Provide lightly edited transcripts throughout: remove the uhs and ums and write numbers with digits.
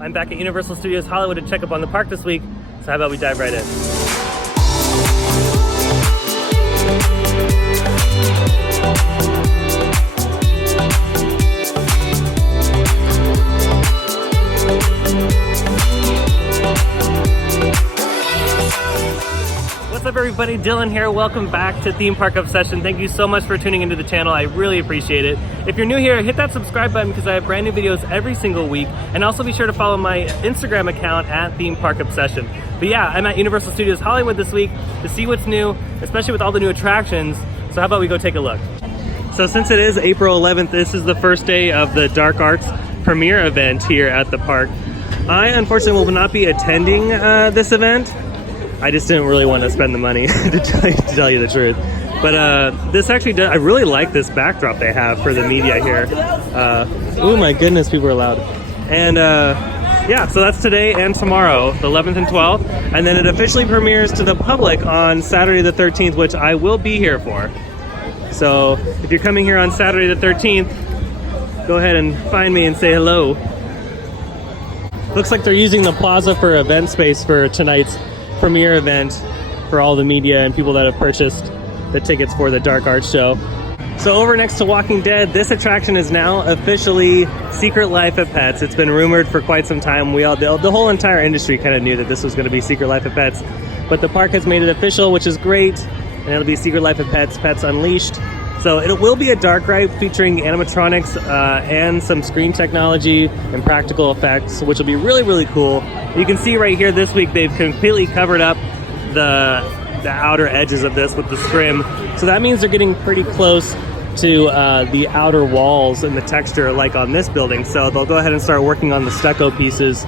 I'm back at Universal Studios Hollywood to check up on the park this week, so how about we dive right in? What's up everybody, Dylan here. Welcome back to Theme Park Obsession. Thank you so much for tuning into the channel. I really appreciate it. If you're new here, hit that subscribe button because I have brand new videos every single week. And also be sure to follow my Instagram account at Theme Park Obsession. But yeah, I'm at Universal Studios Hollywood this week to see what's new, especially with all the new attractions. So how about we go take a look? So since it is April 11th, this is the first day of the Dark Arts premiere event here at the park. I unfortunately will not be attending this event. I just didn't really want to spend the money to tell you the truth. But this actually does, I really like this backdrop they have for the media here. Oh my goodness, people are loud. And yeah, so that's today and tomorrow, the 11th and 12th. And then it officially premieres to the public on Saturday the 13th, which I will be here for. So if you're coming here on Saturday the 13th, go ahead and find me and say hello. Looks like they're using the plaza for event space for tonight's premiere event for all the media and people that have purchased the tickets for the Dark Arts show. So over next to Walking Dead, this attraction is now officially Secret Life of Pets. It's been rumored for quite some time. The whole entire industry kind of knew that this was going to be Secret Life of Pets, but the park has made it official, which is great, and it'll be Secret Life of Pets, Pets Unleashed. So it will be a dark ride featuring animatronics and some screen technology and practical effects, which will be really, really cool. You can see right here this week they've completely covered up the outer edges of this with the scrim. So that means they're getting pretty close to the outer walls and the texture like on this building. So they'll go ahead and start working on the stucco pieces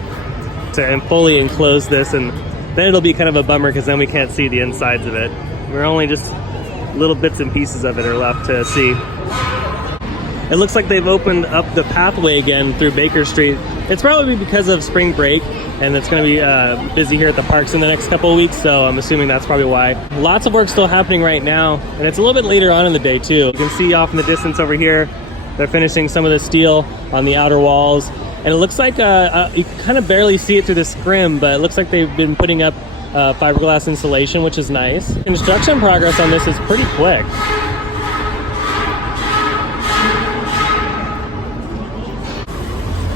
to fully enclose this, and then it'll be kind of a bummer because then we can't see the insides of it. We're only just little bits and pieces of it are left to see. It looks like they've opened up the pathway again through Baker Street. It's probably because of spring break, and it's going to be busy here at the parks in the next couple of weeks, so I'm assuming that's probably why. Lots of work still happening right now, and it's a little bit later on in the day too. You can see off in the distance over here, they're finishing some of the steel on the outer walls, and it looks like you can kind of barely see it through the scrim, but it looks like they've been putting up fiberglass insulation, which is nice. Construction progress on this is pretty quick.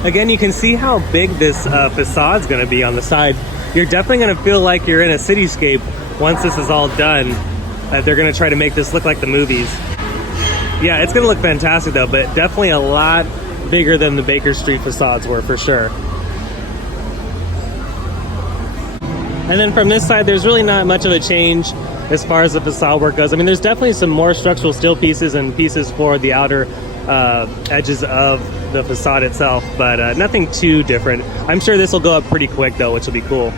Again, you can see how big this facade's going to be on the side. You're definitely going to feel like you're in a cityscape once this is all done. They're going to try to make this look like the movies. Yeah, it's going to look fantastic though, but definitely a lot bigger than the Baker Street facades were for sure. And then from this side, there's really not much of a change as far as the facade work goes. I mean, there's definitely some more structural steel pieces and pieces for the outer edges of the facade itself, but nothing too different. I'm sure this will go up pretty quick though, which will be cool.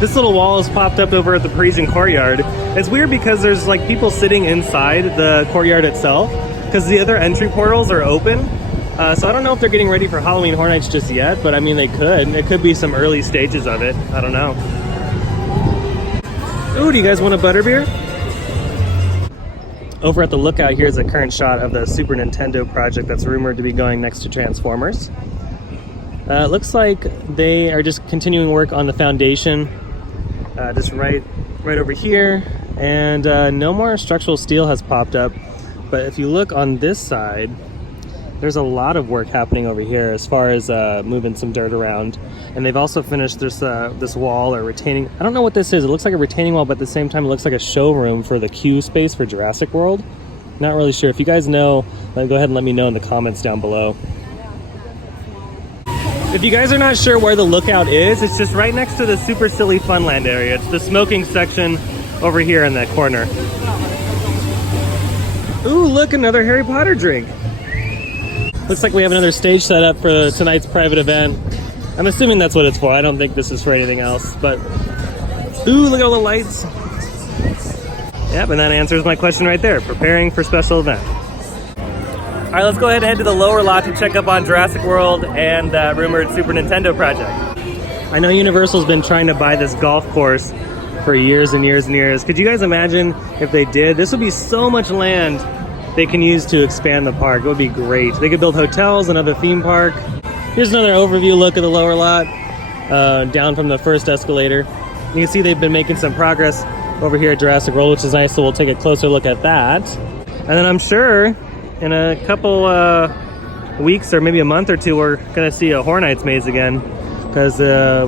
This little wall has popped up over at the Parisian Courtyard. It's weird because there's like people sitting inside the courtyard itself because the other entry portals are open. So I don't know if they're getting ready for Halloween Horror Nights just yet, but I mean they could. It could be some early stages of it. I don't know. Ooh, do you guys want a butterbeer? Over at the lookout, here's a current shot of the Super Nintendo project that's rumored to be going next to Transformers. It looks like they are just continuing work on the foundation, just right over here, and no more structural steel has popped up. But if you look on this side, there's a lot of work happening over here as far as moving some dirt around. And they've also finished this wall or retaining, I don't know what this is. It looks like a retaining wall, but at the same time it looks like a showroom for the queue space for Jurassic World. Not really sure. If you guys know, go ahead and let me know in the comments down below. If you guys are not sure where the lookout is, it's just right next to the Super Silly Funland area. It's the smoking section over here in that corner. Ooh, look, another Harry Potter drink. Looks like we have another stage set up for tonight's private event. I'm assuming that's what it's for. I don't think this is for anything else, but ooh, look at all the lights. Yep, and that answers my question right there. Preparing for special event. All right, let's go ahead and head to the lower lot to check up on Jurassic World and that rumored Super Nintendo project. I know Universal's been trying to buy this golf course for years and years and years. Could you guys imagine if they did? This would be so much land they can use to expand the park. It would be great. They could build hotels, another theme park. Here's another overview look of the lower lot, down from the first escalator. You can see they've been making some progress over here at Jurassic World, which is nice, so we'll take a closer look at that. And then I'm sure in a couple weeks or maybe a month or two, we're gonna see a Hornites maze again, because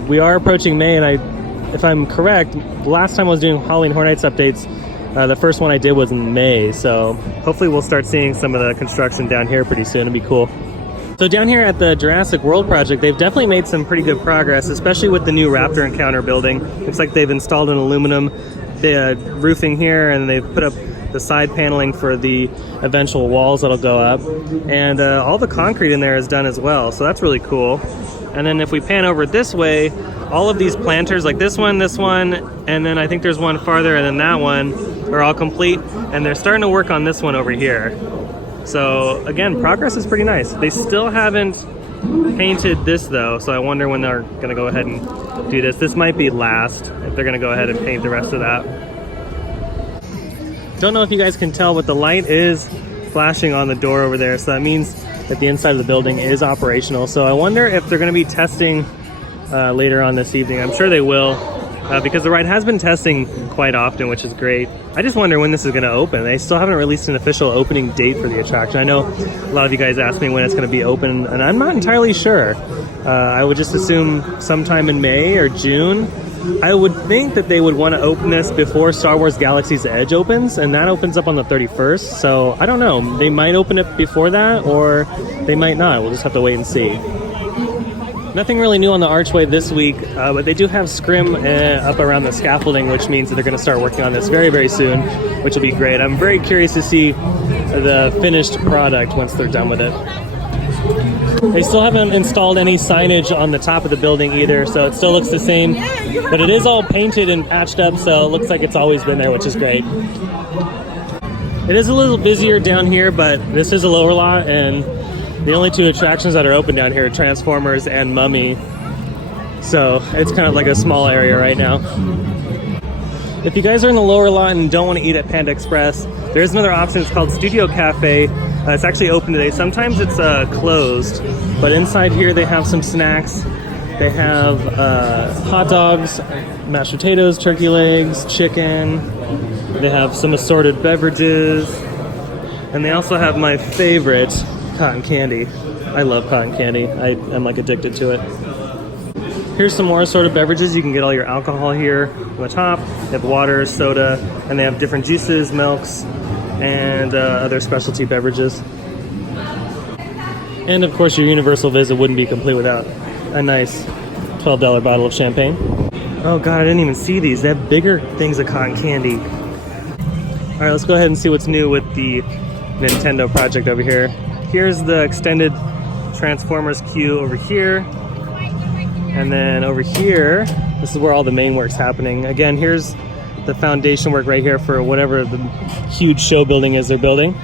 we are approaching May, and if I'm correct, the last time I was doing Halloween Hornites updates, the first one I did was in May, so hopefully we'll start seeing some of the construction down here pretty soon. It'll be cool. So down here at the Jurassic World project, they've definitely made some pretty good progress, especially with the new Raptor Encounter building. Looks like they've installed an aluminum roofing here, and they've put up the side paneling for the eventual walls that'll go up. And all the concrete in there is done as well, so that's really cool. And then if we pan over this way, all of these planters, like this one, and then I think there's one farther, and then that one, are all complete, and they're starting to work on this one over here. So again, progress is pretty nice. They still haven't painted this though, so I wonder when they're gonna go ahead and do this. This might be last, if they're gonna go ahead and paint the rest of that. Don't know if you guys can tell, but the light is flashing on the door over there, so that means that the inside of the building is operational. So I wonder if they're gonna be testing later on this evening. I'm sure they will, because the ride has been testing quite often, which is great. I just wonder when this is going to open. They still haven't released an official opening date for the attraction. I know a lot of you guys asked me when it's going to be open, and I'm not entirely sure. I would just assume sometime in May or June. I would think that they would want to open this before Star Wars Galaxy's Edge opens, and that opens up on the 31st. So I don't know. They might open it before that, or they might not. We'll just have to wait and see. Nothing really new on the archway this week, but they do have scrim up around the scaffolding, which means that they're going to start working on this very, very soon, which will be great. I'm very curious to see the finished product once they're done with it. They still haven't installed any signage on the top of the building either, so it still looks the same, but it is all painted and patched up, so it looks like it's always been there, which is great. It is a little busier down here, but this is a lower lot, and the only two attractions that are open down here are Transformers and Mummy. So it's kind of like a small area right now. If you guys are in the lower lot and don't want to eat at Panda Express, there's another option. It's called Studio Cafe. It's actually open today. Sometimes it's closed, but inside here they have some snacks. They have hot dogs, mashed potatoes, turkey legs, chicken. They have some assorted beverages. And they also have my favorite, cotton candy. I love cotton candy. I'm like addicted to it. Here's some more assorted beverages. You can get all your alcohol here on the top. They have water, soda, and they have different juices, milks, and other specialty beverages. And of course, your Universal visit wouldn't be complete without a nice $12 bottle of champagne. Oh God, I didn't even see these. They have bigger things of cotton candy. All right, let's go ahead and see what's new with the Nintendo project over here. Here's the extended Transformers queue over here. And then over here, this is where all the main work's happening. Again, here's the foundation work right here for whatever the huge show building is they're building.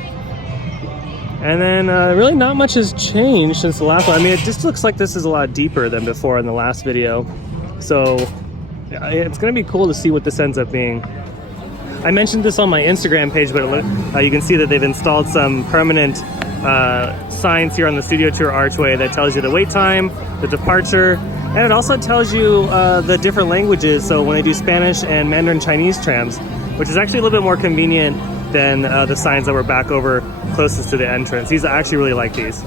And then really not much has changed since the last one. I mean, it just looks like this is a lot deeper than before in the last video. So it's gonna be cool to see what this ends up being. I mentioned this on my Instagram page, but you can see that they've installed some permanent signs here on the studio tour archway that tells you the wait time, the departure, and it also tells you the different languages. So when they do Spanish and Mandarin Chinese trams, which is actually a little bit more convenient than the signs that were back over closest to the entrance. I actually really like these.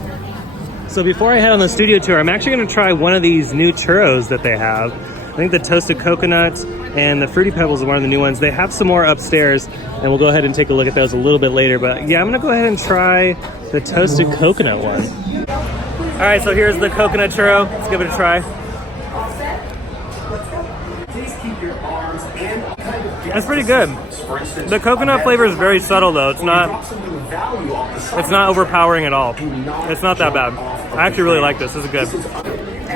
So before I head on the studio tour, I'm actually going to try one of these new churros that they have. I think the toasted coconut and the Fruity Pebbles are one of the new ones. They have some more upstairs, and we'll go ahead and take a look at those a little bit later. But yeah, I'm gonna go ahead and try the toasted coconut one. All right, so here's the coconut churro. Let's give it a try. That's pretty good. The coconut flavor is very subtle though. It's not overpowering at all. It's not that bad. I actually really like this. This is good.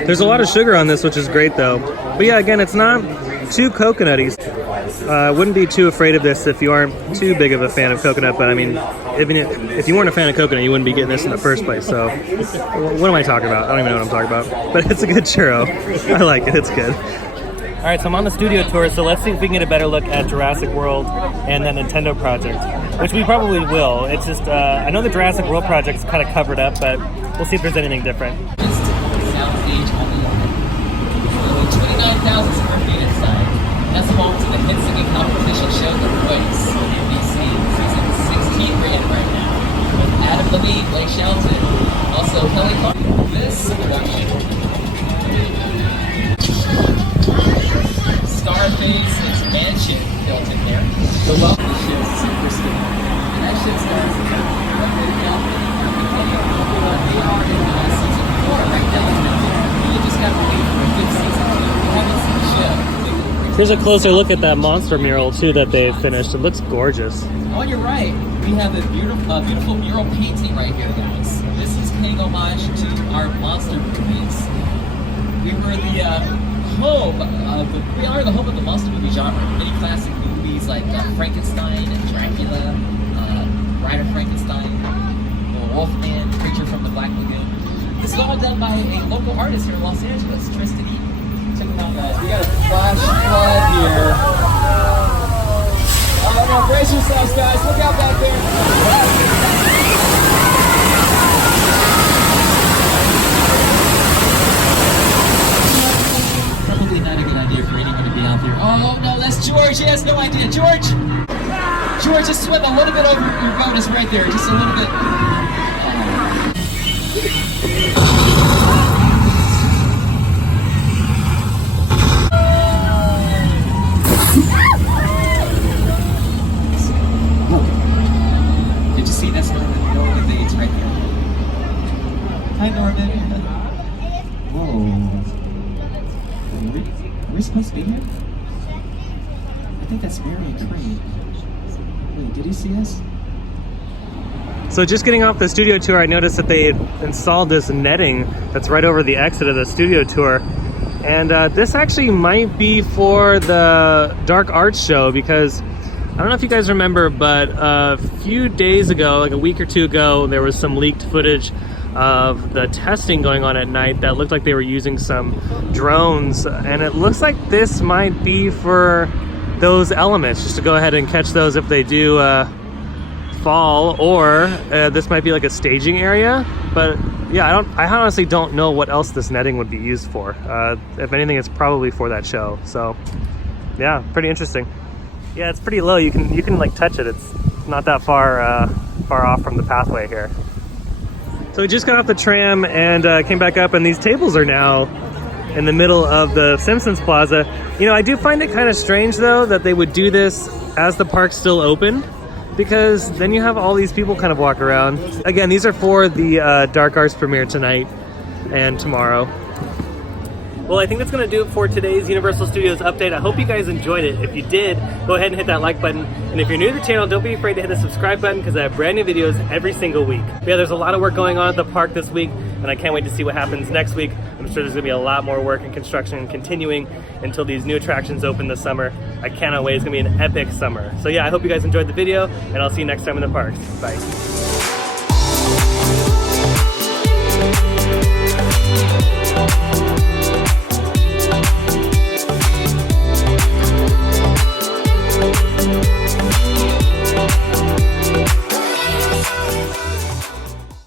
There's a lot of sugar on this, which is great though. But yeah, again, it's not too coconutty. I wouldn't be too afraid of this if you aren't too big of a fan of coconut, but I mean, even if you weren't a fan of coconut, you wouldn't be getting this in the first place. So what am I talking about? I don't even know what I'm talking about, but it's a good churro. I like it, it's good. All right, so I'm on the studio tour, so let's see if we can get a better look at Jurassic World and the Nintendo project, which we probably will. It's just, I know the Jurassic World project's kind of covered up, but we'll see if there's anything different. Here's a closer look at that monster mural too that they finished. It looks gorgeous. Oh, you're right. We have a beautiful mural painting right here, guys. This is paying homage to our monster movies. We are the home of the monster movie genre. Many classic movies like Frankenstein, Dracula, Bride of Frankenstein, Wolfman, Creature from the Black Lagoon. This is all done by a local artist here in Los Angeles, Tristan Eaton. Check him out, guys. We got a flash flood here. Oh, no, brace yourselves, guys. Look out back there. Probably not a good idea for anyone to be out there. Oh, no, that's George. He has no idea. George, just swim a little bit over your boat is right there. Just a little bit. Did you see that's Norman? Norman Bates right there. Hi, Norman. Whoa. Are we supposed to be here? I think that's Mary and Crane. Wait, did he see us? So just getting off the studio tour, I noticed that they installed this netting that's right over the exit of the studio tour. And this actually might be for the Dark Arts show, because I don't know if you guys remember, but a few days ago, like a week or two ago, there was some leaked footage of the testing going on at night that looked like they were using some drones. And it looks like this might be for those elements, just to go ahead and catch those if they do fall, or this might be like a staging area. But yeah, I honestly don't know what else this netting would be used for. If anything, it's probably for that show. So yeah, pretty interesting. Yeah, it's pretty low. You can like touch it. It's not that far off from the pathway here. So we just got off the tram and came back up, and these tables are now in the middle of the Simpsons Plaza. You know, I do find it kind of strange though that they would do this as the park's still open, because then you have all these people kind of walk around. Again, these are for the Dark Arts premiere tonight and tomorrow. Well, I think that's going to do it for today's Universal Studios update. I hope you guys enjoyed it. If you did, go ahead and hit that like button. And if you're new to the channel, don't be afraid to hit the subscribe button, because I have brand new videos every single week. But yeah, there's a lot of work going on at the park this week, and I can't wait to see what happens next week. I'm sure there's going to be a lot more work and construction continuing until these new attractions open this summer. I cannot wait. It's going to be an epic summer. So yeah, I hope you guys enjoyed the video, and I'll see you next time in the parks. Bye.